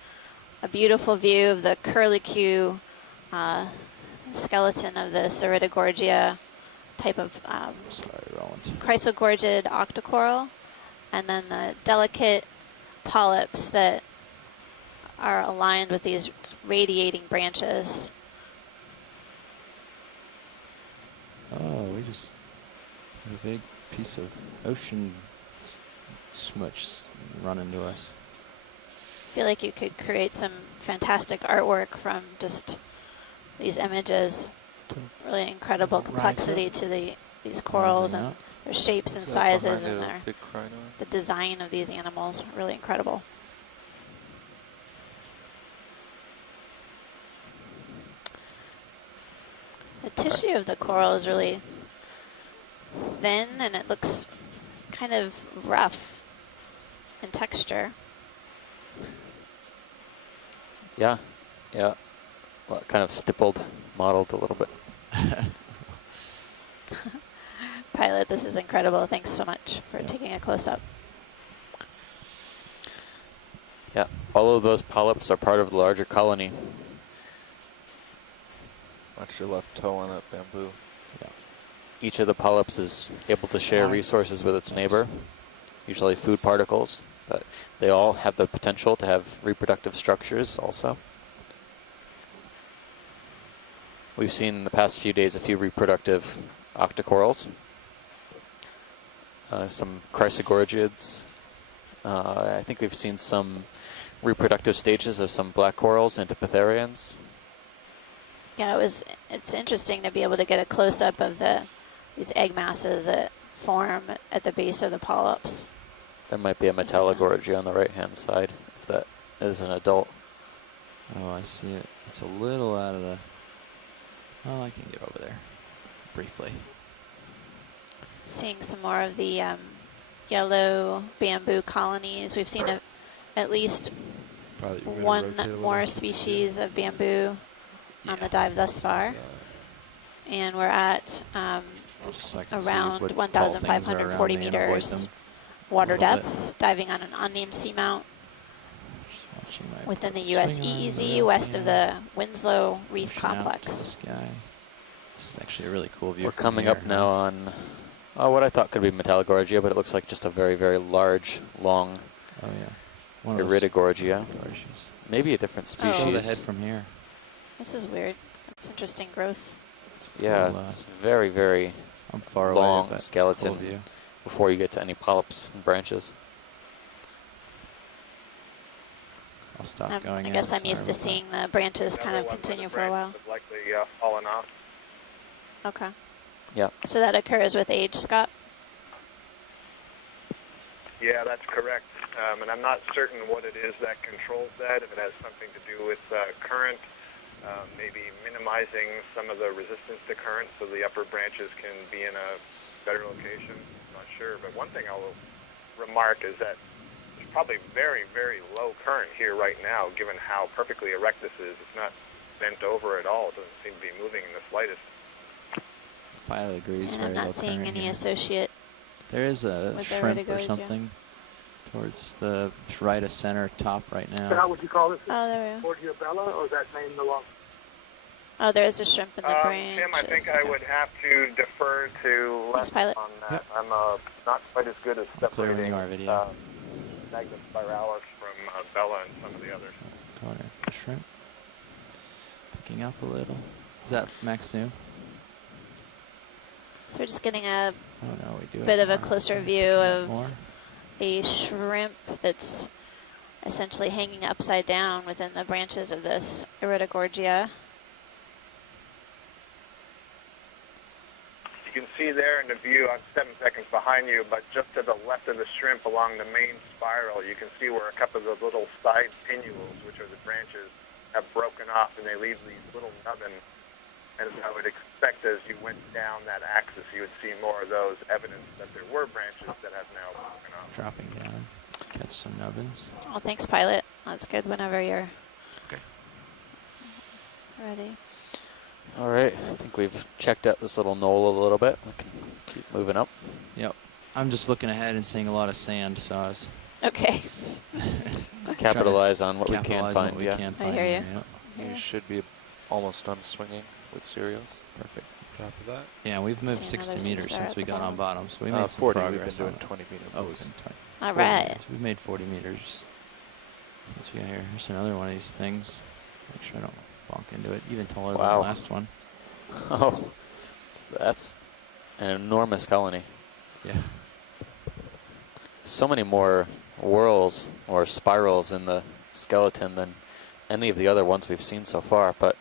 beautiful view of the curlicue skeleton of the Iridogorgia type of Chrysogorgid octocoral, and then the delicate polyps that are aligned with these radiating branches. Oh, we just had a big piece of ocean smudge run into us. I feel like you could create some fantastic artwork from just these images. Really incredible complexity to these corals and their shapes and sizes and the design of these animals. Really incredible. The tissue of the coral is really thin and it looks kind of rough in texture. Yeah, yeah. Well, kind of stippled, modeled a little bit. Pilot, this is incredible. Thanks so much for taking a close-up. Yeah, all of those polyps are part of the larger colony. Watch your left toe on that bamboo. Yeah. Each of the polyps is able to share resources with its neighbor, usually food particles, but they all have the potential to have reproductive structures also. We've seen in the past few days a few reproductive octocorals, some chrysogorgids. I think we've seen some reproductive stages of some black corals and Antipitherians. Yeah, it's interesting to be able to get a close-up of these egg masses that form at the base of the polyps. There might be a Metallogorgia on the right-hand side, if that is an adult. Oh, I see it. It's a little out of the... Oh, I can get over there briefly. Seeing some more of the yellow bamboo colonies. We've seen at least one more species of bamboo on the dive thus far. And we're at around 1,540 meters water depth, diving on an unnamed seamount within the US EEZ west of the Winslow Reef Complex. This is actually a really cool view. We're coming up now on what I thought could be Metallogorgia, but it looks like just a very, very large, long Iridogorgia. Maybe a different species. Oh, the head from here. This is weird. It's interesting growth. Yeah, it's very, very long skeleton cool before you get to any polyps and branches. I'll stop going. I guess I'm used to seeing the branches kind of continue for a while. Likely fallen off. Okay. Yeah. So that occurs with age, Scott? Yeah, that's correct. And I'm not certain what it is that controls that, if it has something to do with current, maybe minimizing some of the resistance to current so the upper branches can be in a better location. I'm not sure. But one thing I'll remark is that there's probably very, very low current here right now, given how perfectly erect this is. It's not bent over at all. It doesn't seem to be moving in the slightest. Pilot agrees. And I'm not seeing any associate. There is a shrimp or something towards the right of center top right Now, now. would you call this Oh, there we go. Borgia Bella, or is that name no longer? Oh, there is a shrimp in the branch. Tim, I think I would have to defer to Thanks, Les pilot. on that. Yep. I'm not quite as good as Clear when separating you are, video. Magnus spiralis from Bella and some of the others. Corner shrimp. Picking up a little. Is that max new? So we're just getting a Oh no, we do bit have of a more. closer view Yeah, of more. a shrimp that's essentially hanging upside down within the branches of this Iridogorgia. You can see there in the view, I'm 7 seconds behind you, but just to the left of the shrimp along the main spiral, you can see where a couple of the little side pinnules, which are the branches, have broken off, and they leave these little nubbins. And I would expect as you went down that axis, you would see more of those, evidence that there were branches that have now broken off. Dropping down. Catch some nubbins. Oh, thanks, pilot. That's good whenever you're Okay. ready. All right, I think we've checked out this little knoll a little bit. We can keep moving up. Yep. I'm just looking ahead and seeing a lot of sand, so I was Okay. Capitalize on what we can capitalize on find. what we Yeah. can I find hear here, you. yep. You Yeah. should be almost done swinging with cereals. Perfect. Copy that. Yeah, we've moved See another 60 sea meters star since at we the got on bottom. bottom, so we made some 40, we've been progress doing on 20-meter it. moves. Okay, 20. All 40 right. meters. We've made 40 meters since we got here. Here's another one of these things. Make sure I don't bonk into it. Even taller than the Wow. last one. Oh, that's an enormous colony. Yeah. So many more whorls or spirals in the skeleton than any of the other ones we've seen so far, but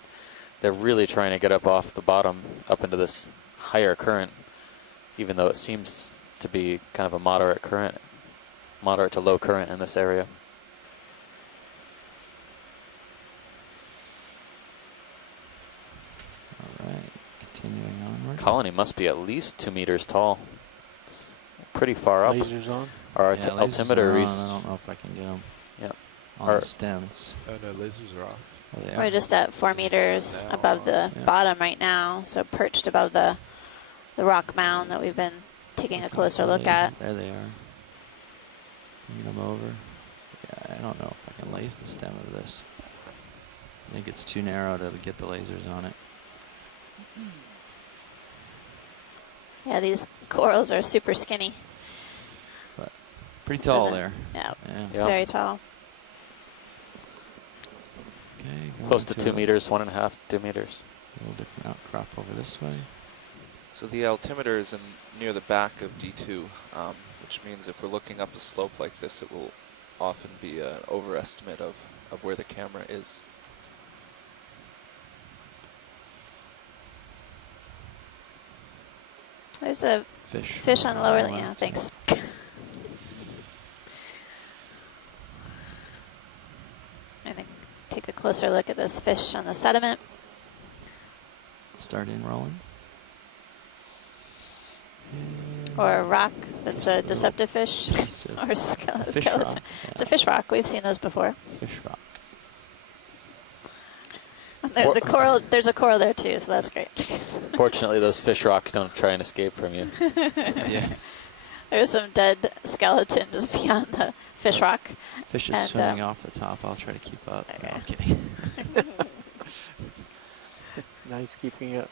they're really trying to get up off the bottom up into this higher current, even though it seems to be kind of a moderate current, moderate to low current in this area. All right. Continuing onward. Colony must be at least 2 meters tall. It's pretty far up. Lasers on. Our Yeah, lasers altimeter are on. is I don't know if I can get them. Yeah. On Our- the stems. Oh no, lasers are off. Oh, they We're are. just at 4 meters now, above the yeah. bottom right now, so perched above the rock mound that we've been taking a closer look at. There they are. Bring them over. Yeah, I don't know if I can lace the stem of this. I think it's too narrow to get the lasers on it. Yeah, these corals are super skinny. Pretty tall Doesn't- there. Yeah, Yeah. Yeah. very tall. Okay. close going to 2 meters, 1.5, 2 meters. A little different outcrop over this way. So the altimeter is near the back of D2, which means if we're looking up a slope like this, it will often be an overestimate of where the camera is. There's a Fish. fish on the lower, yeah, left. thanks. I'm gonna take a closer look at this fish on the sediment. Start in rolling. Or a rock that's a deceptive fish. Piece of Or skeleton. fish rock. It's a fish rock. We've seen those before. Fish rock. And there's a coral. There's a coral there too, so that's great. Fortunately, those fish rocks don't try and escape from you. Yeah. There's some dead skeleton just beyond the fish rock. Fish is And, swimming off the top. I'll try to keep up. No, okay. I'm kidding. Nice keeping up.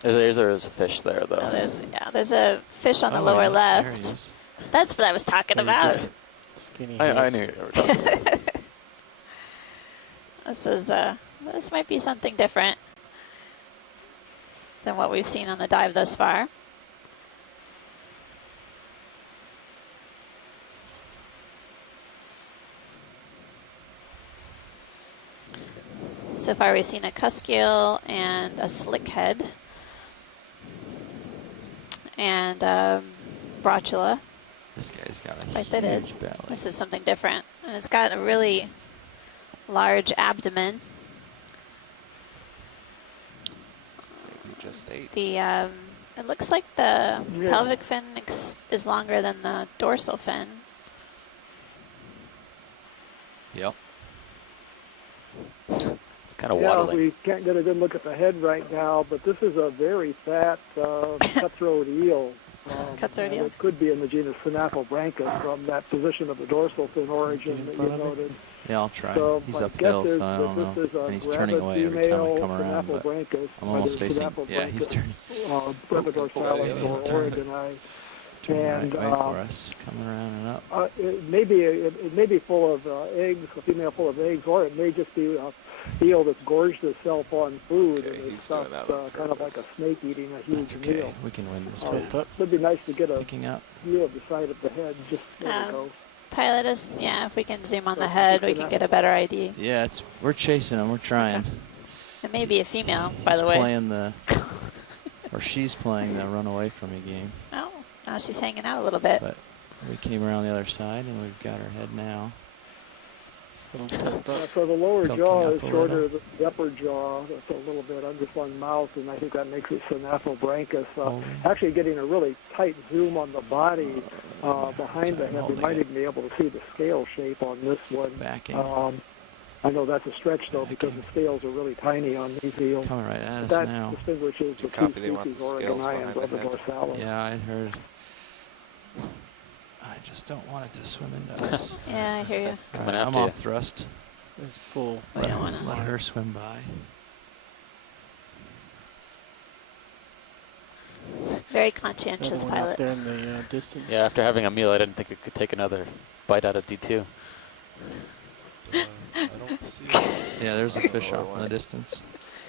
There's a fish there, though. Oh, there's a fish on the Oh, lower yeah, there he left. is. That's what I was talking There you about. go. Skinny. I head. knew you were talking about. This might be something different than what we've seen on the dive thus far. So far we've seen a cuskeel and a slickhead and Brotula. This guy's got a Like they did. huge belly. This is something different. And it's got a really large abdomen. Maybe just 8. The it looks like the Yeah. pelvic fin is longer than the dorsal fin. Yep. It's kind of Yeah, waddling. we can't get a good look at the head right now, but this is a very fat cutthroat eel. Cuts our and deal. it could be in the genus Synaphobranchus from that position of the dorsal fin origin that you noted. Yeah, I'll try. So He's my uphill, guess is so I that don't know. this is a And he's turning gravid away every time I female come around, but Synaphobranchus, I'm almost whether facing. Yeah, he's Synaphobranchus, turning. brevidorsalis or oregoni. Turning the And, right way for us, coming around and up. it may be full of eggs, a female full of eggs, or it may just be a eel that's gorged itself on food, Okay, and he's it's stuffed, doing that on kind of like a purpose. snake eating a huge That's okay. meal. We can win this It one. would be nice to get a Picking up. view of the side of the head. Just there we go. Pilot is, yeah, if we can zoom on the head, we can get a better idea. Yeah, we're chasing him. We're trying. Okay. It may be a female, by He's the way. playing the, or she's playing the run away from me game. Oh, now she's hanging out a little bit. But we came around the other side, and we've got her head now. So the lower Poking jaw up is a shorter little. than the upper jaw. That's a little bit underslung mouth, and I think that makes it Synaphobranchus. Actually, getting a really tight zoom on the body behind the head, we holding might it. even be able to see the scale shape on this one. Backing. I know that's a stretch, though, because the scales are really tiny on these eels. Coming right at us That now. distinguishes the two Copy, they want species, the scales oregoni and behind the head. brevidorsalis. Yeah, I heard. I just don't want it to swim into us. Yeah, I hear you. Coming I'm after you. off thrust. It's full. We don't want Let to. her swim by. Very conscientious Another one out pilot. there in the distance. Yeah, after having a meal, I didn't think it could take another bite out of D2. I don't see Yeah, there's a fish off in the distance.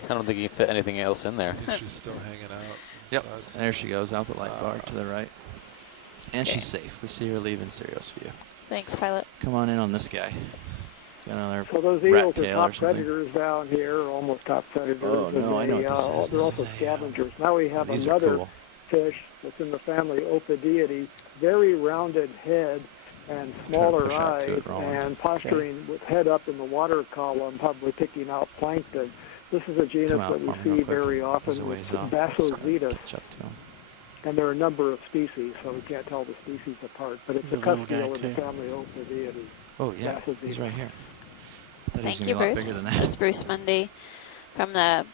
I don't think you can fit anything else in there. she's still hanging out. Yep. inside. There she goes, out the light bar to the right. And she's safe. We see her leaving Sirius view. Thanks, pilot. Come on in on this guy. Got another So those rat eels are tail or top something. predators down here, almost top predators. Oh, and no, I know what this is. they're This also is a, scavengers. Now we have These are another cool. fish that's in the family Ophidiidae, very rounded head and smaller push out to eyes, it, Roland. and posturing with head up in the water column, probably picking out plankton. This is a genus Come out, that we Mom, real see quick. very often. He's a ways It's off. Basozetus, Catch up to him. and there are a number of species, so we can't tell the species apart. But it's He's a a little cusk eel guy, in the too. family Ophidiidae. Oh, yeah. Basozetus. He's right here. I thought Thank he was you, gonna be a lot bigger Bruce. than that. That's Bruce Mundy from the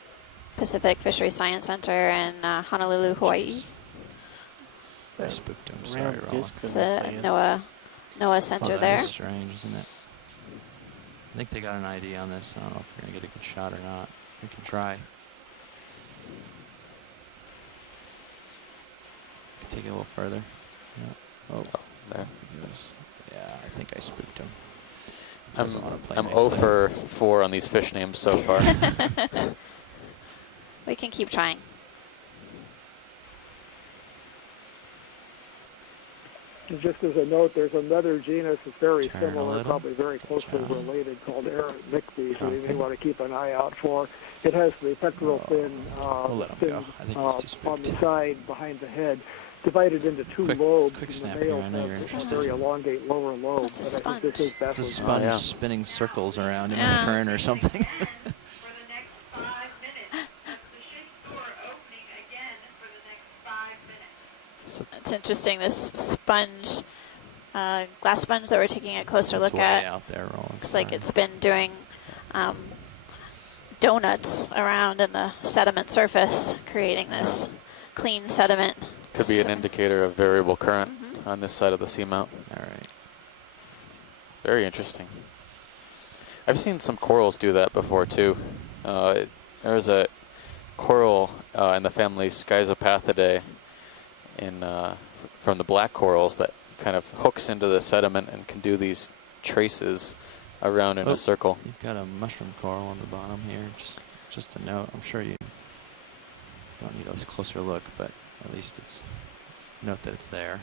Pacific Fisheries Science Center in Honolulu, Hawaii. Jeez. I spooked him. Sorry, Round Roland. disc in It's the the sand. NOAA Center Oh, there. that's strange, isn't it? I think they got an ID on this. I don't know if we're going to get a good shot or not. We can try. Take it a little further. Yeah. Oh, There. he goes. Yeah, I think I spooked him. He I'm, doesn't wanna play I'm nice 0 like- for 4 on these fish names so far. We can keep trying. And just as a note, there's another genus that's very Turn a similar, little. probably very closely John. related, called Eremictes, so you may Okay. want to keep an eye out for. It has the pectoral Oh, fin, we'll let him go. fins I think he's too on the spooked. side behind the head, divided into two Quick- lobes. quick and snap the here, males I know you're have a interested. very elongate lower lobe. It's a but I think sponge. this is It's a Basozetus. sponge yeah. spinning circles around in Yeah. the current or something. For the next 5 minutes. That's the ship door opening again for the next 5 minutes. It's interesting, this sponge, glass sponge that we're taking a closer It's look way at. out there, Roland. Looks like Sorry. it's been doing donuts around in the sediment surface, creating this clean sediment. Could be an So- indicator of variable current Mhm. on this side of the seamount. All right. Very interesting. I've seen some corals do that before too. There's a coral in the family Schizopathidae from the black corals that kind of hooks into the sediment and can do these traces around in Oh. a circle. You've got a mushroom coral on the bottom here. Just a note. I'm sure you don't need a closer look, but at least it's note that it's there.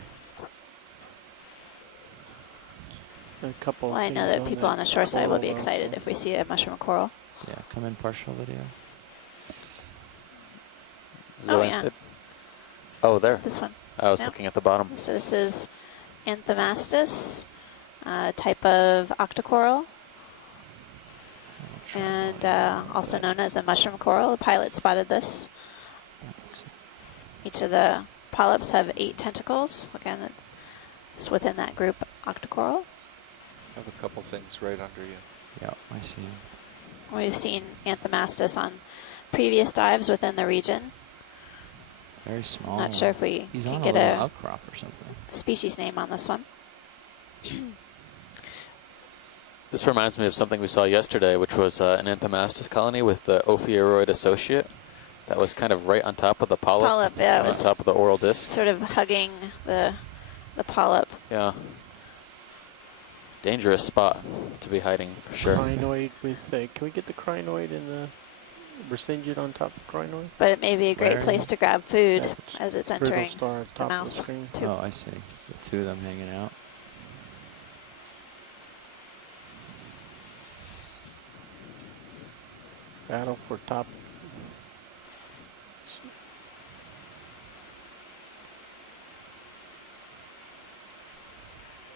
A couple Well, of I know things that people on the shore side will be coral excited also. if we see a mushroom coral. Yeah, come in partial video. Oh, yeah. Oh, there. This one. I was Yeah. looking at the bottom. So this is Anthomastus, type of octocoral, I'll try and one. also known as a mushroom coral. The pilot spotted this. Let's see. Each of the polyps have 8 tentacles. Again, it's within that group octocoral. I have a couple things right under you. Yeah, I see. We've seen Anthomastus on previous dives within the region. Very small. Not sure if we He's can on get a little a outcrop or something. species name on this one. This reminds me of something we saw yesterday, which was an Anthomastus colony with the Ophiuroid associate. That was kind of right on top of the polyp. Polyp, yeah, it on was top of the oral disc. sort of hugging the polyp. Yeah. Dangerous spot to be hiding for sure. Crinoid with, can we get the crinoid and the Brisingid on top of the crinoid? But it may be a great Where? place to grab food Yeah, as it's Brittle entering star at the top of the mouth. screen. Too. Oh, I see. The two of them hanging out. Battle for top.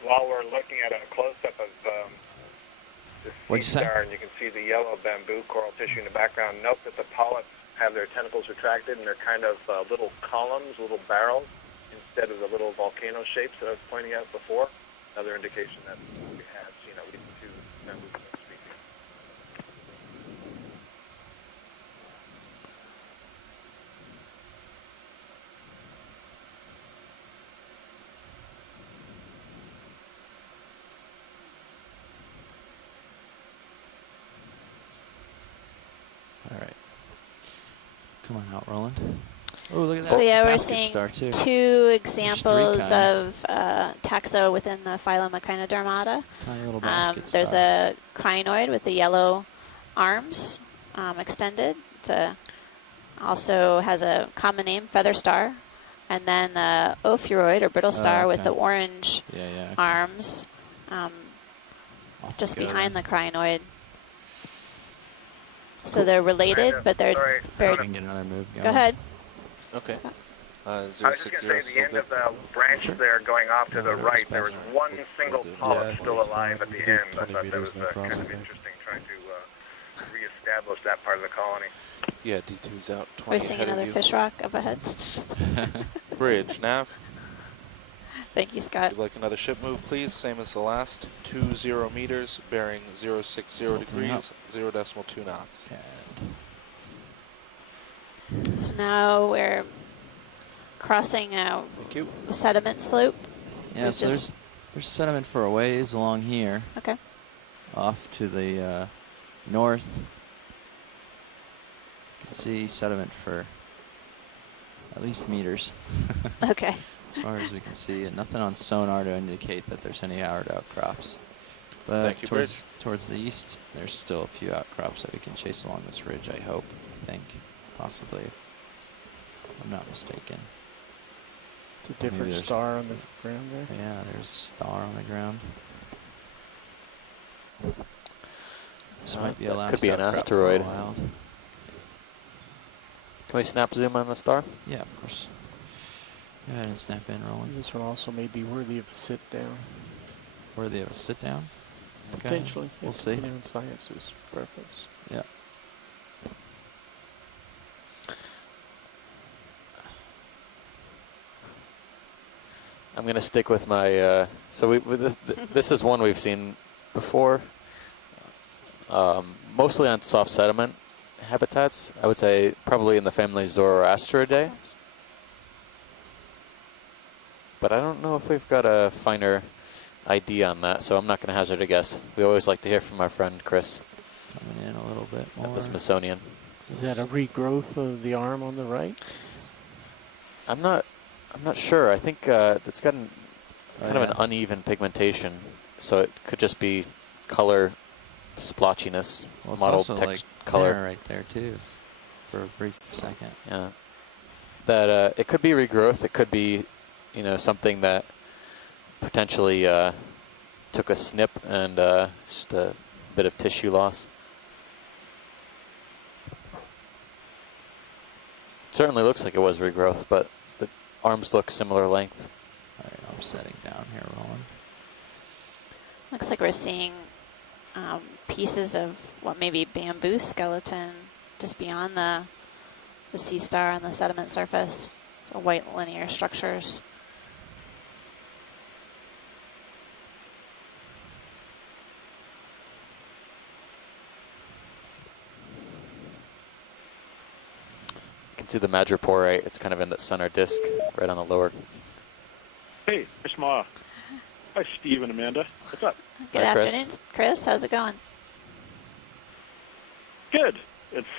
While we're looking at a close-up of the What'd sea you say? star, and you can see the yellow bamboo coral tissue in the background, note that the polyps have their tentacles retracted, and they're kind of little columns, little barrels, instead of the little volcano shapes that I was pointing out before. Another indication that we have seen at least two bamboo coral species. All right. Come on out, Roland. Oh, look at that. So yeah, we're basket seeing star too. two examples kinds. of taxa within the phylum Echinodermata. Tiny little basket There's star. a crinoid with the yellow arms extended. It's also has a common name, feather star. And then the ophiuroid or brittle star with okay. the orange Yeah, yeah. okay. arms Off just we go behind then. the crinoid. So they're related, but they're Sorry, very... We can get another move going. Go ahead. Okay. I was just going to say, the end of the branch there going off to the right, there was one single polyp still alive at the end. I thought that was kind of interesting, trying to reestablish that part of the colony. Yeah, D2's out. We're 20 seeing ahead of another you. fish rock up ahead. Bridge, nav. Thank you, Scott. Would you like another ship move, please? Same as the last. 20 meters, bearing 060 Tilting degrees, 0.2 knots. So now we're crossing a Thank you. sediment slope. Yeah, We've so just- there's sediment for a ways along here. Okay. Off to the north. You can see sediment for at least meters. Okay. As far as we can see, and nothing on sonar to indicate that there's any hard outcrops. But Thank you, towards the east, there's still a few outcrops that we can chase along this ridge, I hope, possibly, if I'm not mistaken. It's a Or maybe different there's- star on the ground there. Yeah, there's a star on the ground. This might be a that last could be an outcrop for a asteroid. while. Can we snap zoom on the star? Yeah, of course. Go ahead and snap in, Roland. This one also may be worthy of a sit down. Worthy of a sit down? Okay, Potentially. we'll if, see. You know, in science's preference. Yeah. I'm going to stick with my, so this is one we've seen before, mostly on soft sediment habitats. I would say probably in the family Zoroastridae. But I don't know if we've got a finer ID on that, so I'm not going to hazard a guess. We always like to hear from our friend Chris Coming in a little bit more. at the Smithsonian. Is that a regrowth of the arm on the right? I'm not sure. I think it's got kind of an yeah. uneven pigmentation, so it could just be color splotchiness, Well, it's mottled also like color. there right there too, for a brief second. Yeah, that it could be regrowth. It could be, you know, something that potentially took a snip and just a bit of tissue loss. Certainly looks like it was regrowth, but the arms look similar length. All right, I'm setting down here, Roland. Looks like we're seeing pieces of what may be bamboo skeleton just beyond the sea star on the sediment surface. So white linear structures. can see the madreporite. It's kind of in the center disc, right on the lower. Hey, Chris Ma. Hi, Steve and Amanda. What's up? Good Hi, Chris. afternoon, Chris. How's it going? Good. It's